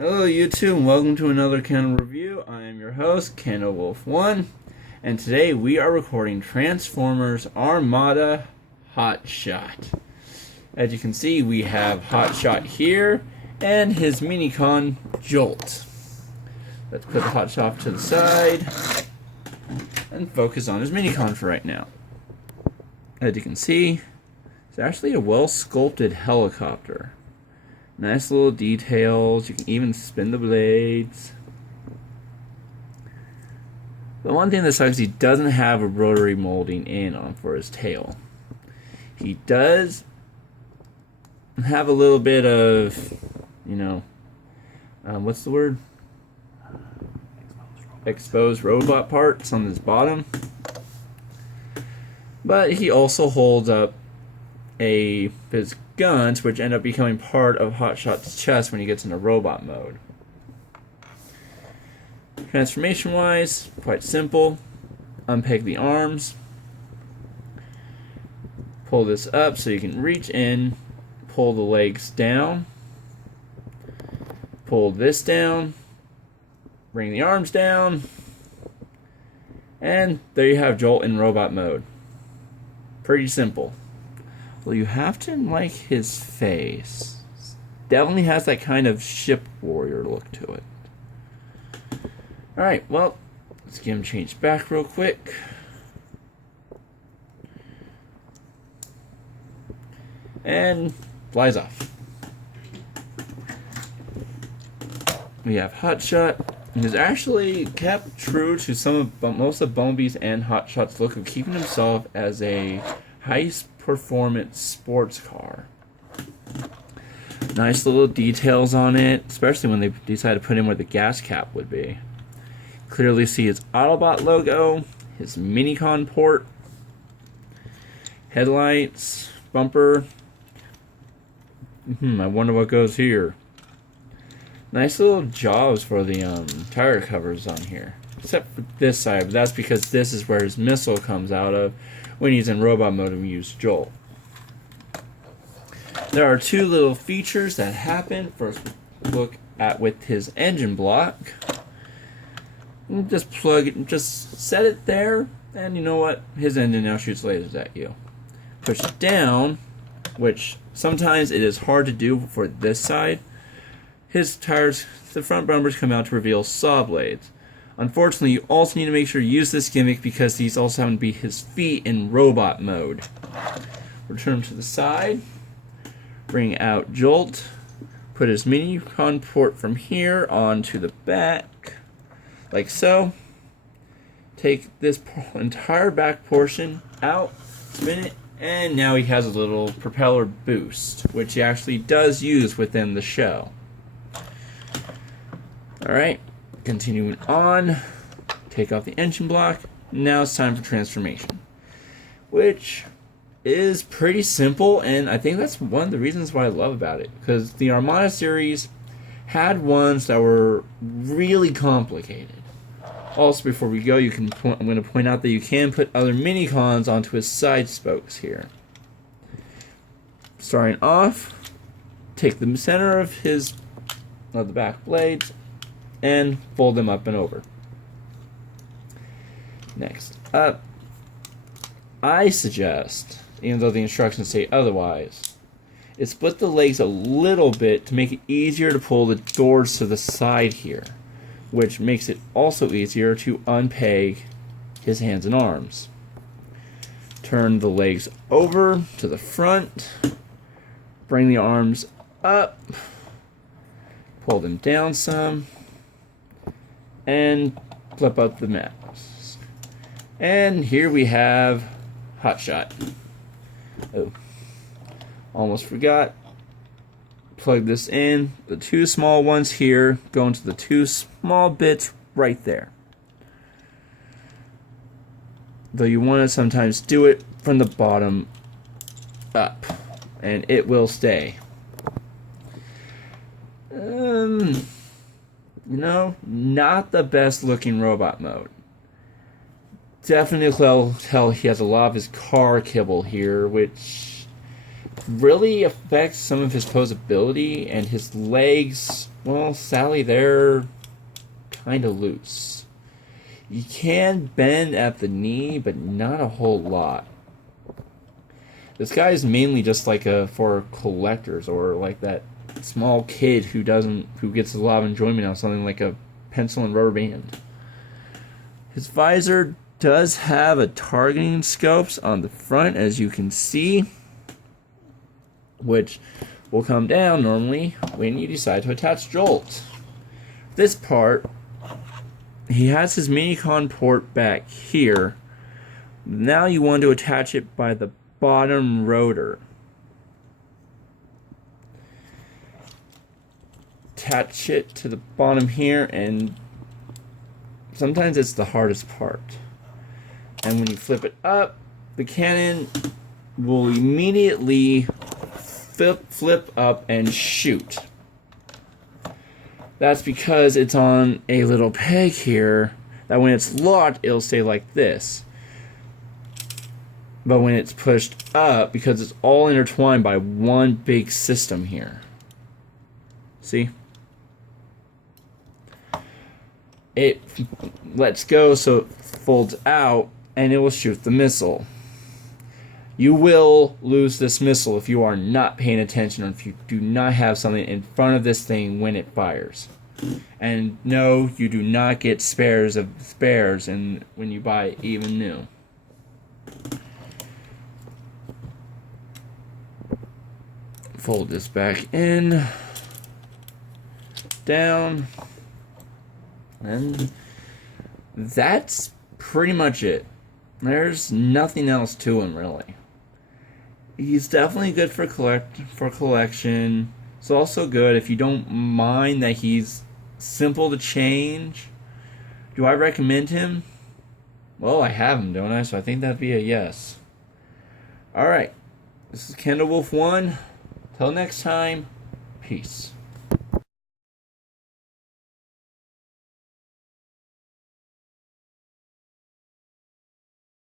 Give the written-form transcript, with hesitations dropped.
Hello YouTube and welcome to another Canon review. I am your host, CanoWolf1, and today we are recording Transformers Armada Hotshot. As you can see, we have Hotshot here and his minicon Jolt. Let's put the Hotshot to the side and focus on his minicon for right now. As you can see, it's actually a well sculpted helicopter. Nice little details. You can even spin the blades. The one thing that sucks is he doesn't have a rotary molding in on for his tail. He does have a little bit of, what's the word? Exposed robot parts on his bottom. But he also holds up his guns, which end up becoming part of Hotshot's chest when he gets into robot mode. Transformation wise, quite simple. Unpeg the arms. Pull this up so you can reach in, pull the legs down. Pull this down. Bring the arms down. And there you have Jolt in robot mode. Pretty simple. Well, you have to like his face. Definitely has that kind of ship warrior look to it. Alright, well, let's get him changed back real quick. And flies off. We have Hotshot. And is actually kept true to most of Bumblebee's and Hotshot's look of keeping himself as a high performance sports car. Nice little details on it, especially when they decide to put in where the gas cap would be. Clearly see his Autobot logo, his minicon port, headlights, bumper. I wonder what goes here. Nice little jobs for the tire covers on here. Except for this side, but that's because this is where his missile comes out of when he's in robot mode and we use Jolt. There are two little features that happen. First, look at with his engine block. Just plug it, just set it there, and you know what? His engine now shoots lasers at you. Push it down, which sometimes it is hard to do for this side. His tires, the front bumpers come out to reveal saw blades. Unfortunately, you also need to make sure you use this gimmick because these also happen to be his feet in robot mode. Return him to the side. Bring out Jolt. Put his minicon port from here onto the back. Like so. Take this entire back portion out. Spin it. And now he has a little propeller boost, which he actually does use within the show. Alright. Continuing on, take off the engine block. Now it's time for transformation, which is pretty simple, and I think that's one of the reasons why I love about it, because the Armada series had ones that were really complicated. Also, before we go, I'm going to point out that you can put other minicons onto his side spokes here. Starting off, take the center of the back blades and fold them up and over. Next up, I suggest, even though the instructions say otherwise, is split the legs a little bit to make it easier to pull the doors to the side here, which makes it also easier to unpeg his hands and arms. Turn the legs over to the front, bring the arms up, pull them down some, and flip up the maps. And here we have Hotshot. Oh, almost forgot. Plug this in. The two small ones here go into the two small bits right there. Though you want to sometimes do it from the bottom up, and it will stay. Not the best looking robot mode. Definitely tell he has a lot of his car kibble here, which really affects some of his posability, and his legs, well, sadly, they're kind of loose. You can bend at the knee, but not a whole lot. This guy is mainly just like for collectors, or like that small kid who gets a lot of enjoyment out of something like a pencil and rubber band. His visor does have a targeting scopes on the front, as you can see, which will come down normally when you decide to attach Jolt. This part, he has his Minicon port back here. Now you want to attach it by the bottom rotor. Attach it to the bottom here, and sometimes it's the hardest part. And when you flip it up, the cannon will immediately flip up and shoot. That's because it's on a little peg here that when it's locked, it'll stay like this. But when it's pushed up, because it's all intertwined by one big system here. See? It lets go so it folds out, and it will shoot the missile. You will lose this missile if you are not paying attention, or if you do not have something in front of this thing when it fires. And no, you do not get spares when you buy it even new. Fold this back in, down, and that's pretty much it. There's nothing else to him, really. He's definitely good for collection. It's also good if you don't mind that he's simple to change. Do I recommend him? Well, I have him, don't I? So I think that'd be a yes. Alright. This is Kendall Wolf 1. Till next time, peace.